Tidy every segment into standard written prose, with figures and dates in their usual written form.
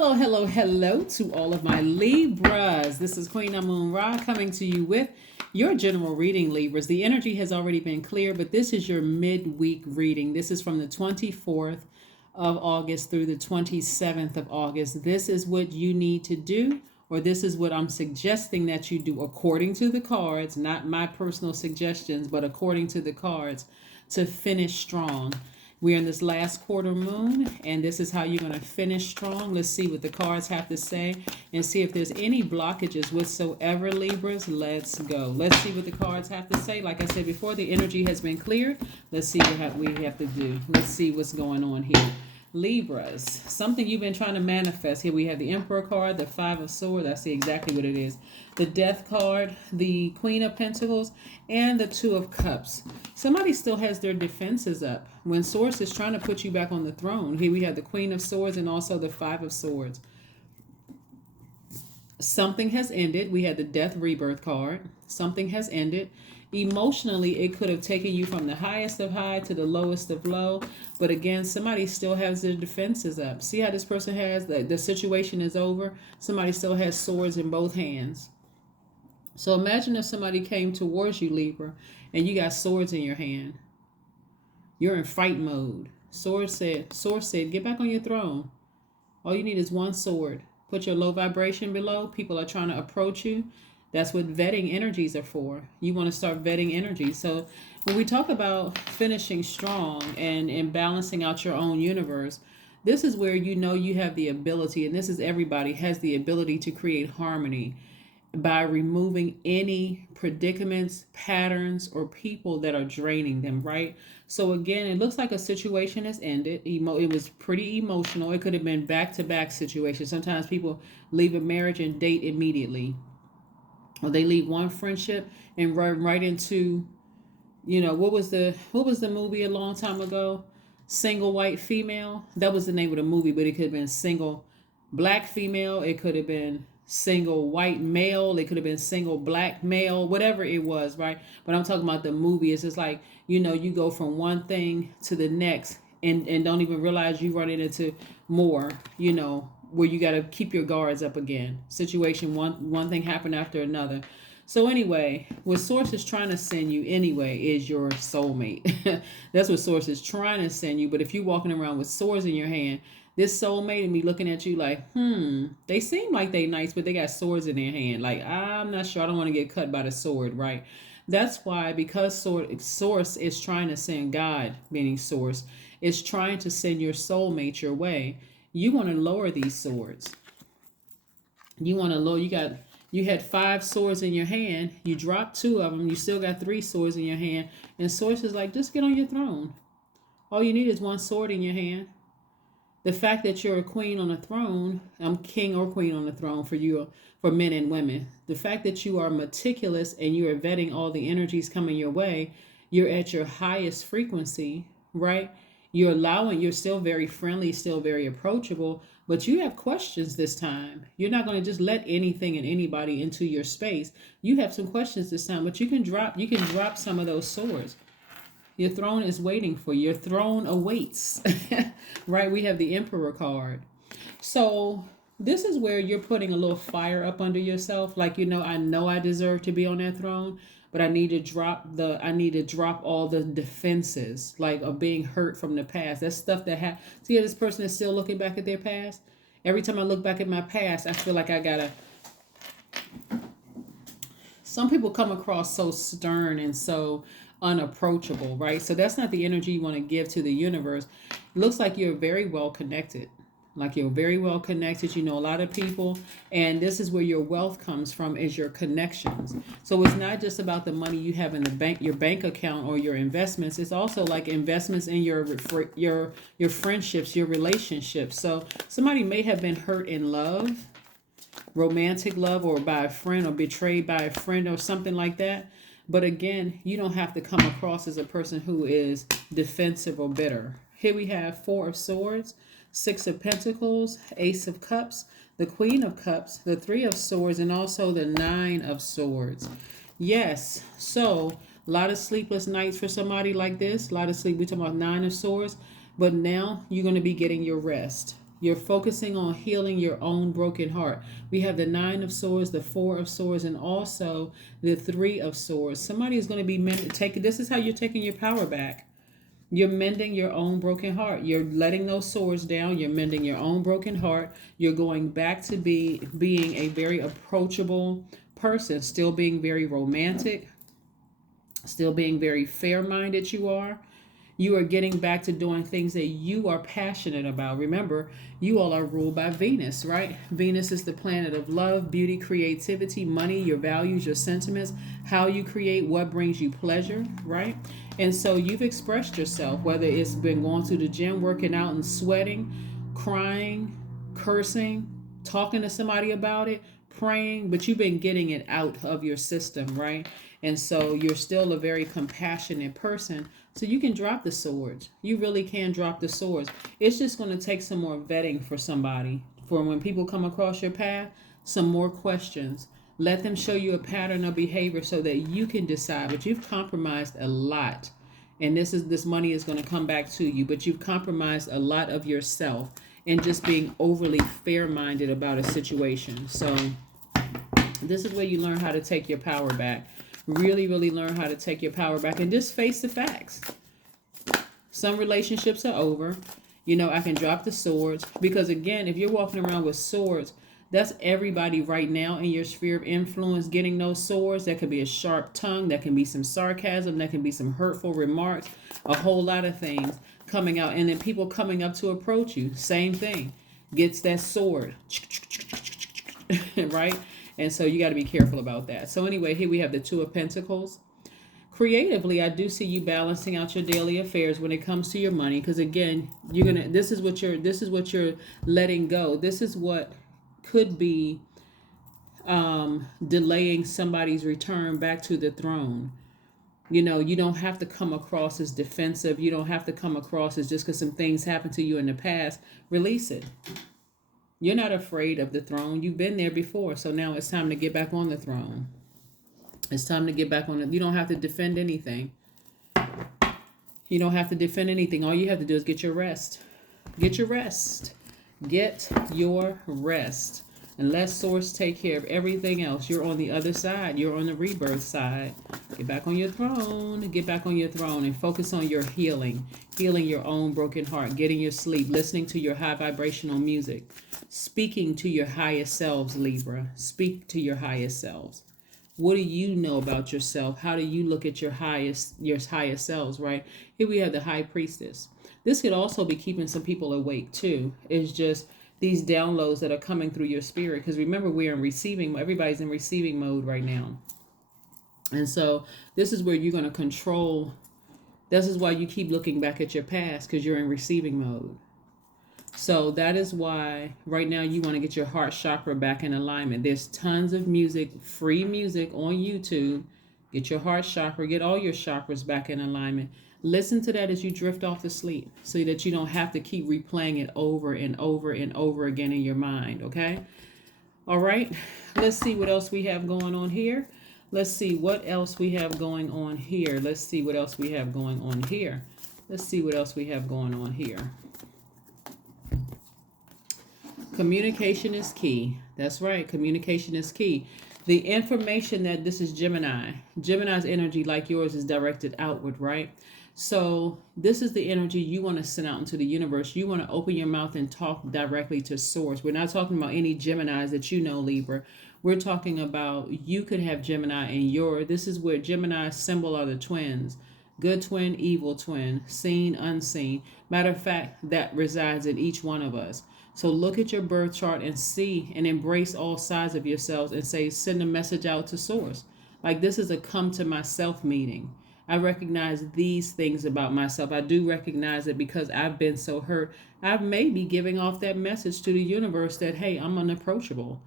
Hello, hello, hello to all of my Libras. This is Queen Amun Ra coming to you with your general reading, Libras. The energy has already been clear, but this is your midweek reading. This is from the 24th of August through the 27th of August. This is what you need to do, or this is what I'm suggesting that you do according to the cards, not my personal suggestions, but according to the cards, to finish strong. We're in this last quarter moon, and this is how you're going to finish strong. Let's see what the cards have to say and see if there's any blockages whatsoever, Libras. Let's go. Let's see what the cards have to say. Like I said before, the energy has been cleared. Let's see what we have to do. Let's see what's going on here. Libras, something you've been trying to manifest. Here we have the Emperor card, the Five of Swords. I see exactly what it is. The Death card, the Queen of Pentacles, and the Two of Cups. Somebody still has their defenses up when Source is trying to put you back on the throne. Here we have the Queen of Swords and also the Five of Swords. Something has ended. We had the Death Rebirth card. Something has ended. Emotionally, it could have taken you from the highest of high to the lowest of low. But again, somebody still has their defenses up. See how this person has, the situation is over. Somebody still has swords in both hands. So imagine if somebody came towards you, Libra, and you got swords in your hand. You're in fight mode. Source said, get back on your throne. All you need is one sword. Put your low vibration below. People are trying to approach you. That's what vetting energies are for. You want to start vetting energy. So when we talk about finishing strong and balancing out your own universe, this is where you know you have the ability, and this is everybody has the ability to create harmony by removing any predicaments, patterns, or people that are draining them, right? So again, it looks like a situation has ended. It was pretty emotional. It could have been back-to-back situations. Sometimes people leave a marriage and date immediately. Or they leave one friendship and run right into, what was the movie a long time ago? Single white female. That was the name of the movie, but it could have been single black female. It could have been single white male. It could have been single black male, whatever it was, right? But I'm talking about the movie. It's just like, you go from one thing to the next and don't even realize you running into more, where you got to keep your guards up again. Situation, one thing happened after another. So anyway, what Source is trying to send you anyway is your soulmate. That's what Source is trying to send you. But if you're walking around with swords in your hand, this soulmate and me looking at you like, they seem like they nice, but they got swords in their hand. Like, I'm not sure. I don't want to get cut by the sword, right? That's why, because Source is trying to send God, meaning Source, is trying to send your soulmate your way. You want to lower these swords. You want to lower. You had 5 swords in your hand. You dropped 2 of them. You still got 3 swords in your hand. And Source is like, just get on your throne. All you need is one sword in your hand. The fact that you're a queen on a throne, I'm king or queen on the throne for you, for men and women. The fact that you are meticulous and you are vetting all the energies coming your way, you're at your highest frequency, right? You're still very friendly, still very approachable, but you have questions this time. You're not going to just let anything and anybody into your space. You have some questions this time, but you can drop some of those swords. Your throne is waiting for you. Your throne awaits, right? We have the Emperor card. So this is where you're putting a little fire up under yourself. Like, I know I deserve to be on that throne, but I need to drop all the defenses, like of being hurt from the past. That's stuff that see how this person is still looking back at their past. Every time I look back at my past, I feel like I gotta. Some people come across so stern and so unapproachable, right? So that's not the energy you want to give to the universe. It looks like you're very well connected. Like you're very well connected. You know a lot of people, and this is where your wealth comes from, is your connections. So it's not just about the money you have in the bank, your bank account, or your investments. It's also like investments in your friendships, your relationships. So somebody may have been hurt in love, romantic love, or by a friend, or betrayed by a friend, or something like that. But again, you don't have to come across as a person who is defensive or bitter. Here we have 4 of Swords, 6 of Pentacles, Ace of Cups, the Queen of Cups, the 3 of Swords, and also the 9 of Swords. Yes, so a lot of sleepless nights for somebody like this. A lot of sleep. We're talking about 9 of Swords. But now you're going to be getting your rest. You're focusing on healing your own broken heart. We have the Nine of Swords, the Four of Swords, and also the Three of Swords. Somebody is going to be taking. This is how you're taking your power back. You're mending your own broken heart. You're letting those swords down. You're mending your own broken heart. You're going back to being a very approachable person, still being very romantic, still being very fair-minded. You are getting back to doing things that you are passionate about. Remember, you all are ruled by Venus, right? Venus is the planet of love, beauty, creativity, money, your values, your sentiments, how you create, what brings you pleasure, right? And so you've expressed yourself, whether it's been going to the gym, working out and sweating, crying, cursing, talking to somebody about it, praying, but you've been getting it out of your system, right? And so you're still a very compassionate person. So you can drop the swords. You really can drop the swords. It's just going to take some more vetting for somebody. For when people come across your path, some more questions. Let them show you a pattern of behavior so that you can decide. But you've compromised a lot. And this money is going to come back to you. But you've compromised a lot of yourself and just being overly fair-minded about a situation. So this is where you learn how to take your power back. Really, really learn how to take your power back and just face the facts. Some relationships are over. I can drop the swords because, again, if you're walking around with swords, that's everybody right now in your sphere of influence getting those swords. That could be a sharp tongue. That can be some sarcasm. That can be some hurtful remarks. A whole lot of things coming out. And then people coming up to approach you. Same thing. Gets that sword. Right? And so you got to be careful about that. So anyway, here we have the Two of Pentacles. Creatively, I do see you balancing out your daily affairs when it comes to your money, because again, this is what you're letting go. This is what could be delaying somebody's return back to the throne. You don't have to come across as defensive. You don't have to come across as just because some things happened to you in the past. Release it. You're not afraid of the throne. You've been there before. So now it's time to get back on the throne. It's time to get back on it. You don't have to defend anything. You don't have to defend anything. All you have to do is get your rest. Get your rest. Get your rest. And let Source take care of everything else. You're on the other side. You're on the rebirth side. Get back on your throne. Get back on your throne and focus on your healing. Healing your own broken heart. Getting your sleep. Listening to your high vibrational music. Speaking to your highest selves, Libra. Speak to your highest selves. What do you know about yourself? How do you look at your highest selves, right? Here we have the High Priestess. This could also be keeping some people awake too. It's just these downloads that are coming through your spirit. Because remember, we're in receiving. Everybody's in receiving mode right now. And so this is where you're going to control. This is why you keep looking back at your past, because you're in receiving mode. So that is why right now you want to get your heart chakra back in alignment. There's tons of music, free music on YouTube. Get your heart chakra, get all your chakras back in alignment. Listen to that as you drift off to sleep so that you don't have to keep replaying it over and over and over again in your mind, okay? All right, let's see what else we have going on here. Let's see what else we have going on here. Let's see what else we have going on here. Let's see what else we have going on here. Communication is key. That's right. Communication is key. The information that this is Gemini. Gemini's energy, like yours, is directed outward, right? So this is the energy you want to send out into the universe. You want to open your mouth and talk directly to Source. We're not talking about any Geminis that you know, Libra. We're talking about you could have Gemini in your. This is where Gemini's symbol are the twins. Good twin, evil twin, seen, unseen. Matter of fact, that resides in each one of us. So look at your birth chart and see and embrace all sides of yourselves and say, send a message out to Source. Like this is a come to myself meeting. I recognize these things about myself. I do recognize it because I've been so hurt. I may be giving off that message to the universe that, hey, I'm unapproachable.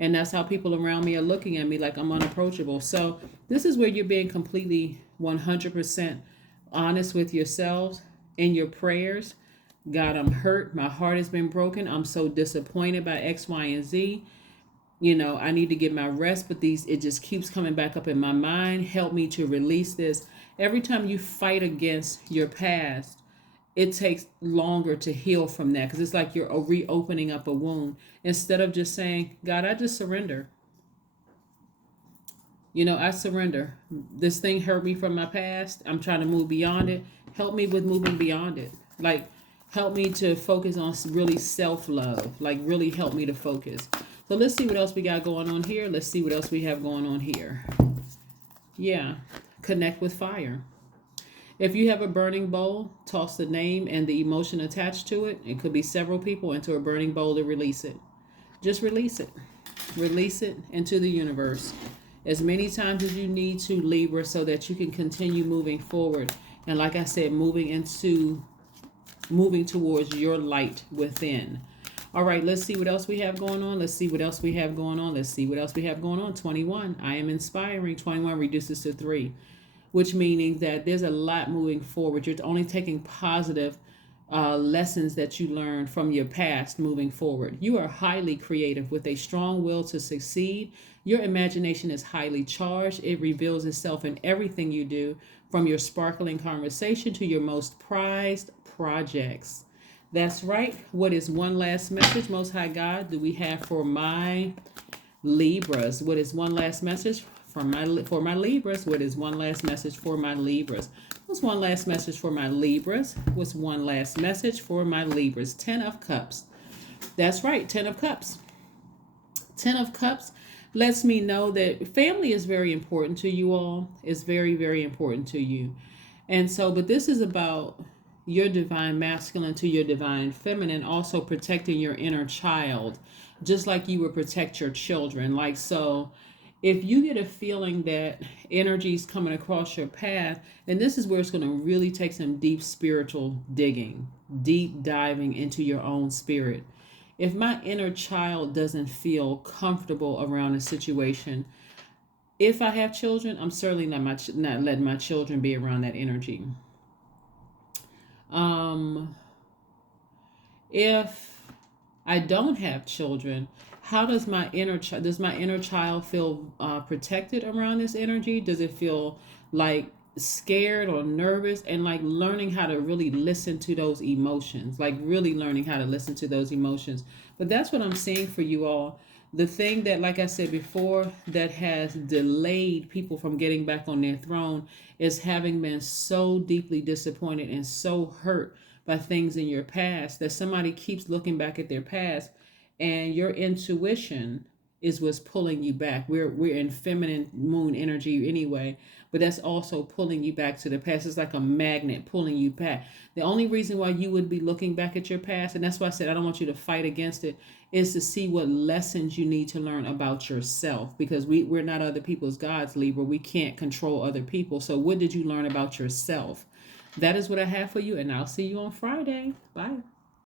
And that's how people around me are looking at me, like I'm unapproachable. So this is where you're being completely 100% honest with yourselves in your prayers. God, I'm hurt. My heart has been broken. I'm so disappointed by X, Y, and Z. I need to get my rest, but it just keeps coming back up in my mind. Help me to release this. Every time you fight against your past, it takes longer to heal from that, because it's like you're reopening up a wound instead of just saying, God, I just surrender. I surrender. This thing hurt me from my past. I'm trying to move beyond it. Help me with moving beyond it. Like, help me to focus on really self-love. Like, really help me to focus. So let's see what else we got going on here. Let's see what else we have going on here. Yeah, connect with fire. If you have a burning bowl, toss the name and the emotion attached to it. It could be several people into a burning bowl to release it. Just release it. Release it into the universe as many times as you need to, Libra, so that you can continue moving forward. And like I said, moving towards your light within. All right, let's see what else we have going on. Let's see what else we have going on. Let's see what else we have going on. 21, I am inspiring. 21 reduces to 3, which meaning that there's a lot moving forward. You're only taking positive lessons that you learned from your past moving forward. You are highly creative with a strong will to succeed. Your imagination is highly charged. It reveals itself in everything you do, from your sparkling conversation to your most prized projects. That's right. What is one last message, Most High God, do we have for my Libras? What is one last message for my Libras? What is one last message for my Libras? What's one last message for my Libras? What's one last message for my Libras? 10 of Cups. That's right, 10 of Cups. 10 of Cups lets me know that family is very important to you all. It's very, very important to you. And so, but this is about your divine masculine to your divine feminine, also protecting your inner child, just like you would protect your children. Like, so if you get a feeling that energy is coming across your path, and this is where it's going to really take some deep spiritual digging, deep diving into your own spirit. If my inner child doesn't feel comfortable around a situation, if I have children, I'm certainly not letting my children be around that energy. If I don't have children, how does my inner child feel protected around this energy? Does it feel like scared or nervous? And like learning how to really listen to those emotions, like really learning how to listen to those emotions. But that's what I'm seeing for you all. The thing that, like I said before, that has delayed people from getting back on their throne is having been so deeply disappointed and so hurt by things in your past that somebody keeps looking back at their past, and your intuition is what's pulling you back. We're in feminine moon energy anyway, but that's also pulling you back to the past. It's like a magnet pulling you back. The only reason why you would be looking back at your past, and that's why I said I don't want you to fight against it, is to see what lessons you need to learn about yourself, because we're not other people's gods, Libra. We can't control other people. So what did you learn about yourself? That is what I have for you, and I'll see you on Friday. Bye.